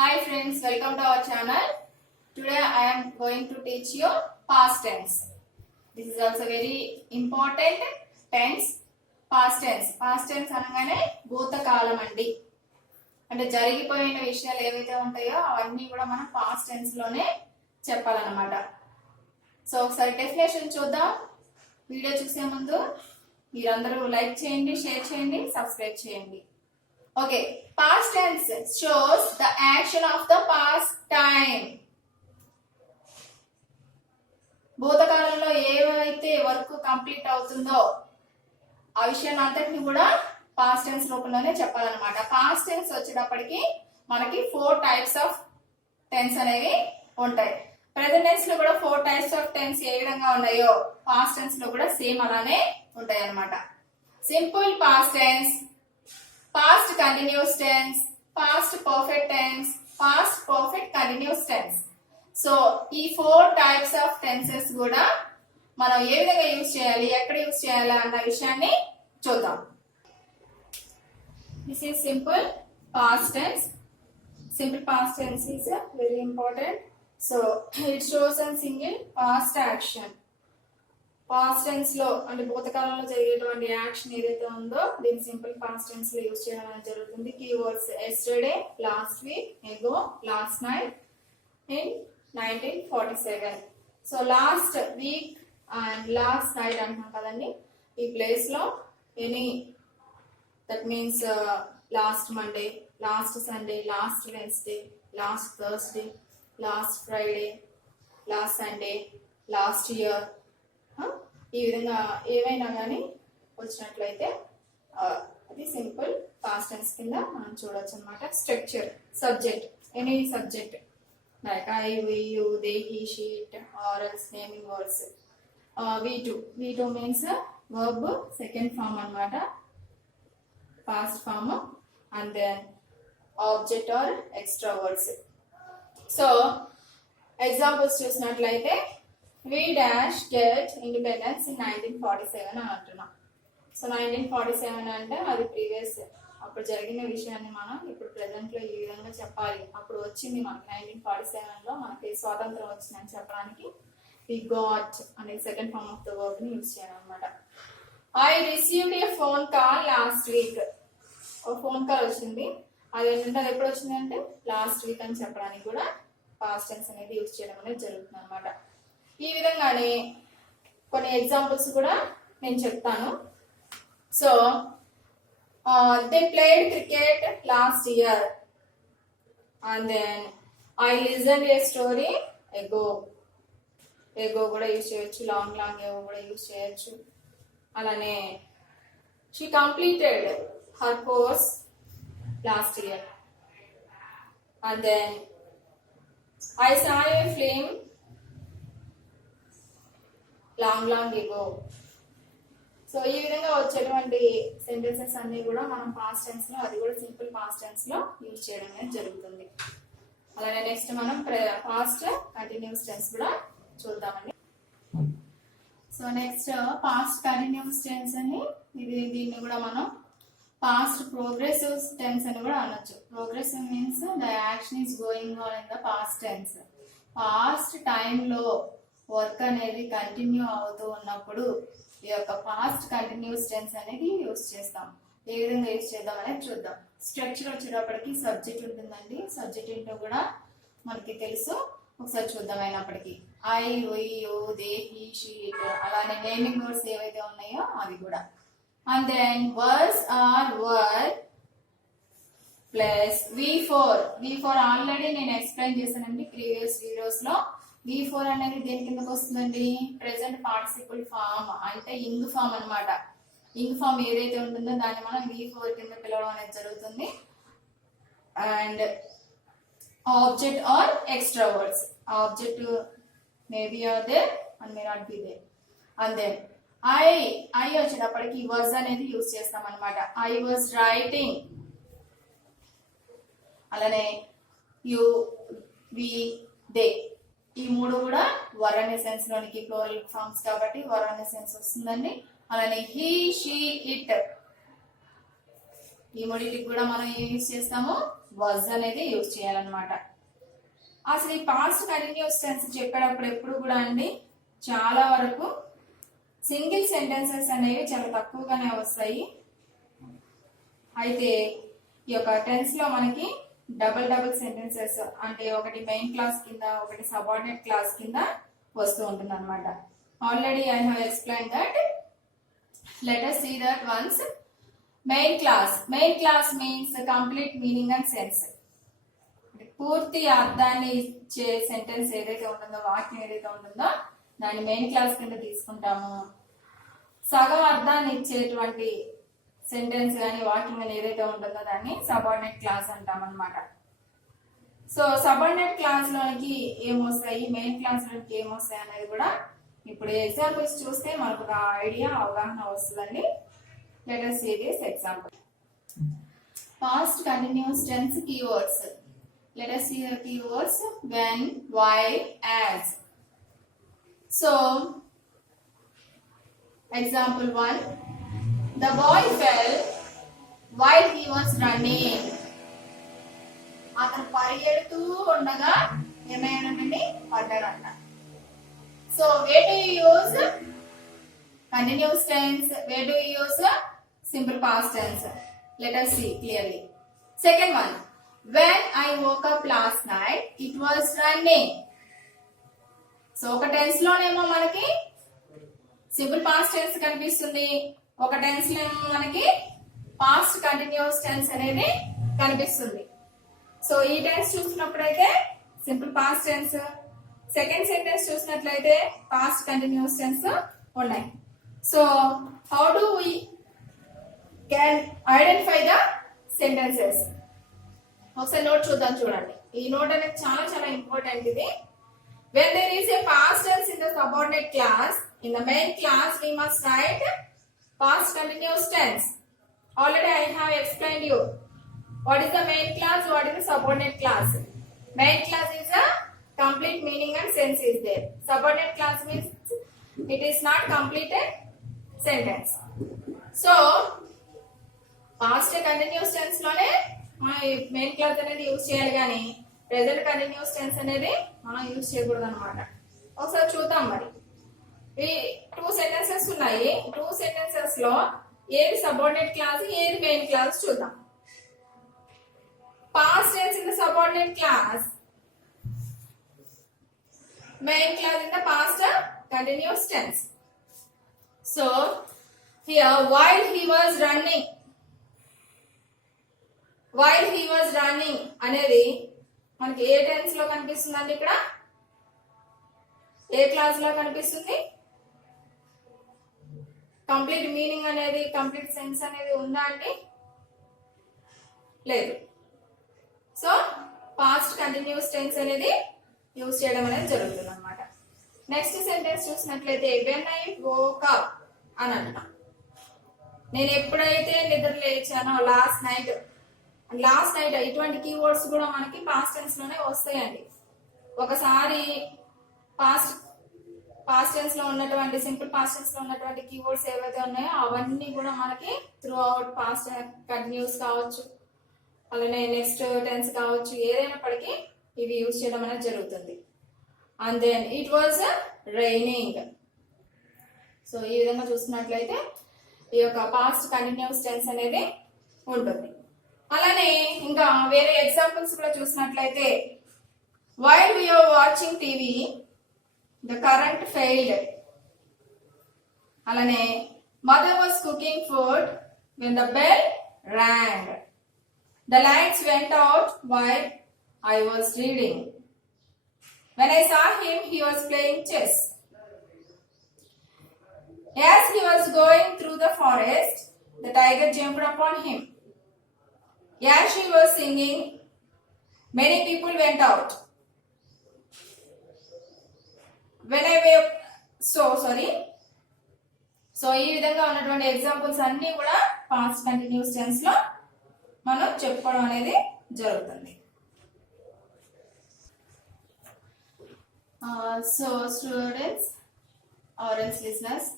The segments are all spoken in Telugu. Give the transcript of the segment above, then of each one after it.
Hi friends, welcome to our channel. Today I am going to teach you past tense. This is also very important tense. Past tense. Past tense అనగానే భూతకాలం అండి. అంటే జరిగిపోయిన విషయాలు ఏవైతే ఉంటాయో అవన్నీ కూడా మనం పాస్ట్ టెన్స్ లోనే చెప్పాలన్నమాట. సో ఒకసారి డెఫినేషన్ చూద్దాం. వీడియో చూసే ముందు మీరందరూ లైక్ చేయండి, షేర్ చేయండి, సబ్స్క్రైబ్ చేయండి. Okay, past tense shows the action of the past time. భూతకాలంలో ఏవైతే వర్క్ కంప్లీట్ అవుతుందో ఆ విషయాన్ని అంతటిని కూడా పాస్ట్ టెన్స్ రూపంలోనే చెప్పాలన్నమాట. పాస్ట్ టెన్స్ వచ్చేటప్పటికి మనకి 4 టైప్స్ ఆఫ్ టెన్స్ అనేవి ఉంటాయి. ప్రెజెంట్ టెన్స్ లో కూడా 4 టైప్స్ ఆఫ్ టెన్స్ ఏ విధంగా ఉన్నాయో పాస్ట్ టెన్స్ లో కూడా సేమ్ అలానే ఉంటాయి అన్నమాట. Simple past tense, past continuous tense, past perfect tense, past perfect continuous tense. So ఈ 4 టైప్స్ ఆఫ్ టెన్సెస్ కూడా మనం ఏ విధంగా యూజ్ చేయాలి, ఎక్కడ యూజ్ చేయాలి అన్న విషయాన్ని చూద్దాం. This is simple past tense. Simple past tense is very important. So it shows and single past action. Past tense లో అంటే భూతకాలంలో జరిగేటువంటి యాక్షన్ ఏదైతే ఉందో దీన్ని సింపుల్ పాస్ట్ టెన్స్ లో యూజ్ చేయడం అనేది జరుగుతుంది. Keywords yesterday, last week, ago, last night, in 1947. So last week and last night అంటున్నాం కదండి. ఈ ప్లేస్ లో any that means last Monday, last Sunday, last Wednesday, last Thursday, last Friday, last Sunday, last year, ఈ విధంగా ఏవైనా కానీ వచ్చినట్లయితే అది సింపుల్ పాస్ట్ టెన్స్ కింద మనం చూడొచ్చు అనమాట. Structure, subject, any subject like I, we, you, they, he, she, it, are else naming words. V2 means verb second form అనమాట, past form, and then object or extra words. So examples చూసినట్లయితే we dash get independence in 1947 అని అంటున్నాం. సో 1947 అంటే అది ప్రీవియస్, అప్పుడు జరిగిన విషయాన్ని మనం ఇప్పుడు ప్రెసెంట్ లో ఈ విధంగా చెప్పాలి. అప్పుడు వచ్చింది మనకి 1947 లో మనకి స్వాతంత్రం వచ్చిందని చెప్పడానికి we got అనే second form of the verb ని యూజ్ చేయాలన్నమాట. I received a phone call last week. ఒక ఫోన్ కాల్ వచ్చింది, అది ఏంటంటే అది ఎప్పుడు వచ్చింది అంటే లాస్ట్ వీక్ అని చెప్పడానికి కూడా పాస్ట్ టెన్స్ అనేది యూజ్ చేయడం అనేది జరుగుతుంది అనమాట. ఈ విధంగానే కొన్ని ఎగ్జాంపుల్స్ కూడా నేను చెప్తాను. So they played cricket last year, and then I listen a story ago. Ago కూడా యూజ్ చేయొచ్చు, లాంగ్ ఎగో కూడా యూజ్ చేయొచ్చు. అలానే she completed her course last year, and then I saw a film long ago. So ఈ విధంగా వచ్చేటువంటి సెంటెన్సెస్ అన్ని కూడా మనం పాస్ట్ టెన్స్ లో, అది కూడా సింపుల్ పాస్ట్ టెన్స్ లో యూజ్ చేయడం అనేది జరుగుతుంది. అలానే నెక్స్ట్ మనం పాస్ట్ కంటిన్యూస్ టెన్స్ కూడా చూద్దామండి. So next past continuous tense అని దీన్ని కూడా మనం పాస్ట్ ప్రోగ్రెసివ్ టెన్స్ అని కూడా అనొచ్చు. Progressive means the action is going on in the past tense. Past టైంలో వర్క్ అనేది కంటిన్యూ అవుతూ ఉన్నప్పుడు ఈ యొక్క పాస్ట్ కంటిన్యూస్ టెన్స్ అనేది యూజ్ చేస్తాం. ఏ విధంగా యూజ్ చేద్దాం అనేది చూద్దాం. స్ట్రక్చర్ వచ్చేటప్పటికి సబ్జెక్ట్ ఉంటుందండి. సబ్జెక్ట్ ఏంటో కూడా మనకి తెలుసు, ఒకసారి చూద్దాం. అయినప్పటికీ I, we, you, they, he, she, it, అలానే నేమింగ్ వర్డ్స్ ఏవైతే ఉన్నాయో అవి కూడా. And then words or word plus V4 already నేను ఎక్స్ప్లెయిన్ చేశానండి ప్రీవియస్ వీడియోస్ లో. V4 అనేది దేని కిందకు వస్తుందండి? ప్రెసెంట్ పార్టిసిపుల్ ఫామ్, అంటే ఇంగ్ ఫామ్ అనమాట. ఇంగ్ ఫామ్ ఏదైతే ఉంటుందో దాన్ని మనం V4 కింద పిలవడం అనేది జరుగుతుంది. And object or extra words. Object maybe or there and may not be there. And then I వచ్చేటప్పటికి వాజ్ అనేది యూజ్ చేస్తాం అనమాట. I was writing. అలానే యు, వి, దే, ఈ మూడు కూడా వర్ అనే సెన్స్ లోనికి ప్లూరల్ ఫార్మ్స్ కాబట్టి వర్ అనే సెన్స్ వస్తుందండి. అలానే హీ, షీ, ఇట్, ఈ మూడింటికి కూడా మనం ఏం యూజ్ చేస్తాము, వాజ్ అనేది యూజ్ చేయాలన్నమాట. అసలు ఈ పాస్ట్ కంటిన్యూస్ టెన్స్ చెప్పేటప్పుడు ఎప్పుడు కూడా అండి చాలా వరకు సింగిల్ సెంటెన్సెస్ అనేవి చాలా తక్కువగానే వస్తాయి. అయితే ఈ యొక్క టెన్స్ లో మనకి డబుల్ సెంటెన్సెస్ అంటే ఒకటి మెయిన్ క్లాస్ కింద ఒకటి సబార్డినేట్ క్లాస్ కింద వస్తూ ఉంటుంది అనమాట. Already I have explain that. Let us see that once. Main class means complete meaning and sense. పూర్తి అర్థాన్ని ఇచ్చే సెంటెన్స్ ఏదైతే ఉంటుందో, వాక్యం ఏదైతే ఉంటుందో దాన్ని మెయిన్ క్లాస్ కింద తీసుకుంటాము. సగం అర్థాన్ని ఇచ్చేటువంటి సెంటెన్స్ కానీ వాక్యం కానీ ఏదైతే ఉంటుందో దాన్ని సబార్డినేట్ క్లాస్ అంటాం అనమాట. సో సబార్డినేట్ క్లాస్ లోనికి ఏమొస్తాయి, మెయిన్ క్లాస్ లోనికి ఏమొస్తాయి అనేది కూడా ఇప్పుడు ఎగ్జాంపుల్స్ చూస్తే మనకు ఒక ఐడియా అవగాహన వస్తుందండి. Let us see this example. Past continuous tense keywords. Let us see the keywords: when, while, as. So example 1, the boy fell while he was running. అతను పరిగెడుతూ ఉండగా ఏమైనాడండి, పడ్డాడంట. So where do you use continuous tense? Where do you use simple past tense? Let us see clearly. Second one, when I woke up last night it was raining. So ఒక టెన్స్ లోనేమో మనకి సింపుల్ పాస్ట్ టెన్స్ కనిపిస్తుంది, ఒక టెన్స్ లో మనకి పాస్ట్ కంటిన్యూస్ టెన్స్ అనేది కనిపిస్తుంది. సో ఈ టెన్స్ చూసినప్పుడైతే simple past tense, second sentence చూసినట్లయితే పాస్ట్ కంటిన్యూస్ టెన్స్ ఉన్నాయి. So how do we can identify the sentences? ఒకసారి నోట్ చూద్దాం. చూడండి, ఈ నోట్ అనేది చాలా చాలా ఇంపార్టెంట్. ఇది when there is a past tense in the subordinate class, in the main class we must write past continuous tense. Already I have explained you what is the main class, what is the subordinate class. Main class is a complete meaning and sense is there. Subordinate class means it is not completed sentence. So past continuous tense లోనే మనం మెయిన్ క్లాస్ అనేది యూజ్ చేయాలి, కానీ ప్రెజెంట్ కంటిన్యూస్ టెన్స్ అనేది మనం యూజ్ చేయకూడదు అనమాట. ఒకసారి చూద్దాం. మరి ఈ 2 సెంటెన్సెస్ ఉన్నాయి. 2 సెంటెన్సెస్ లో ఏది సబార్డినేట్ క్లాస్, ఏది మెయిన్ క్లాస్ చూద్దాం. Past tense in the subordinate clause, main clause in the past continuous tense. So here while he was running అనేది మనకి ఏ టెన్స్ లో కనిపిస్తుందండి? ఇక్కడ ఏ క్లాస్ లో కనిపిస్తుంది? కంప్లీట్ మీనింగ్ అనేది, కంప్లీట్ సెన్స్ అనేది ఉందా అండి? లేదు. సో పాస్ట్ కంటిన్యూస్ టెన్స్ అనేది యూజ్ చేయడం అనేది జరుగుతుంది అనమాట. నెక్స్ట్ సెంటెన్స్ చూసినట్లయితే when I woke up అని అంటాం. నేను ఎప్పుడైతే నిద్ర లేచానో, లాస్ట్ నైట్ ఇటువంటి కీవర్డ్స్ కూడా మనకి పాస్ట్ టెన్స్ లోనే వస్తాయండి. ఒకసారి పాస్ట్ టెన్స్ లో ఉన్నటువంటి, సింపుల్ పాస్ట్ టెన్స్ లో ఉన్నటువంటి కీవర్డ్స్ ఏవైతే ఉన్నాయో అవన్నీ కూడా మనకి త్రూ అవుట్ పాస్ట్ కంటిన్యూస్ కావచ్చు, అలానే నెక్స్ట్ టెన్స్ కావచ్చు, ఏదైనప్పటికీ ఇవి యూజ్ చేయడం అనేది జరుగుతుంది. And then it was raining. So ఈ విధంగా చూసినట్లయితే ఈ యొక్క పాస్ట్ కంటిన్యూస్ టెన్స్ అనేది ఉంటుంది. అలానే ఇంకా వేరే ఎగ్జాంపుల్స్ కూడా చూసినట్లయితే while we are watching TV the current failed. అలానే mother was cooking food when the bell rang. The lights went out while I was reading. When I saw him he was playing chess. As he was going through the forest the tiger jumped upon him. As she was singing, many people went out. When I were so ఈ విధంగా ఉన్నటువంటి ఎగ్జాంపుల్స్ అన్ని కూడా పాస్ట్ కంటిన్యూస్ టెన్స్ లో మనం చెప్పుకోవడం అనేది జరుగుతుంది. So students or else listeners,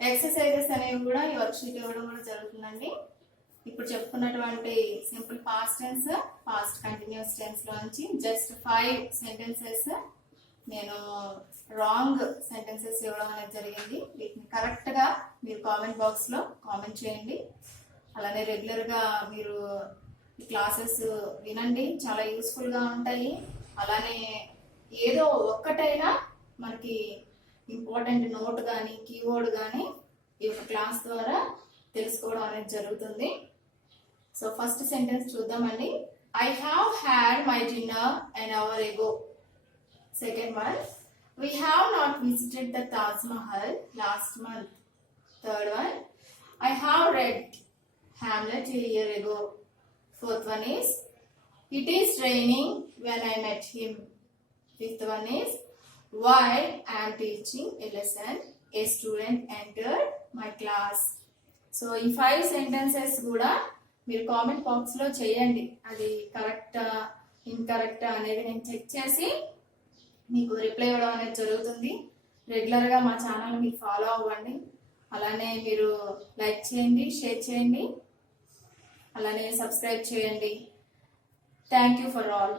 exercises అనేవి కూడా ఈ వర్క్షీట్ ఇవ్వడం కూడా జరుగుతుందండి. ఇప్పుడు చెప్పుకున్నటువంటి simple past tense, past continuous tense లోంచి జస్ట్ 5 సెంటెన్సెస్ నేను రాంగ్ సెంటెన్సెస్ ఇవ్వడం అనేది జరిగింది. వీటిని కరెక్ట్గా మీరు కామెంట్ బాక్స్లో కామెంట్ చేయండి. అలానే రెగ్యులర్గా మీరు ఈ క్లాసెస్ వినండి, చాలా యూస్ఫుల్గా ఉంటాయి. అలానే ఏదో ఒక్కటైనా మనకి ఇంపార్టెంట్ నోట్ కానీ కీవర్డ్ కానీ ఈ యొక్క క్లాస్ ద్వారా తెలుసుకోవడం అనేది జరుగుతుంది. సో ఫస్ట్ సెంటెన్స్ చూద్దామండి. I have had my dinner an hour ago. Second one, we have not visited the Taj Mahal last month. Third one, I have read Hamlet a year ago. Fourth one is, it is raining when I met him. Fifth one is, while I am teaching a lesson, a student entered my class. So ఈ 5 సెంటెన్సెస్ కూడా మీరు కామెంట్ బాక్స్లో చేయండి. అది కరెక్టా ఇన్కరెక్టా అనేది నేను చెక్ చేసి మీకు రిప్లై ఇవ్వడం అనేది జరుగుతుంది. రెగ్యులర్గా మా ఛానల్ మీరు ఫాలో అవ్వండి. అలానే మీరు లైక్ చేయండి, షేర్ చేయండి, అలానే సబ్స్క్రైబ్ చేయండి. Thank you for all.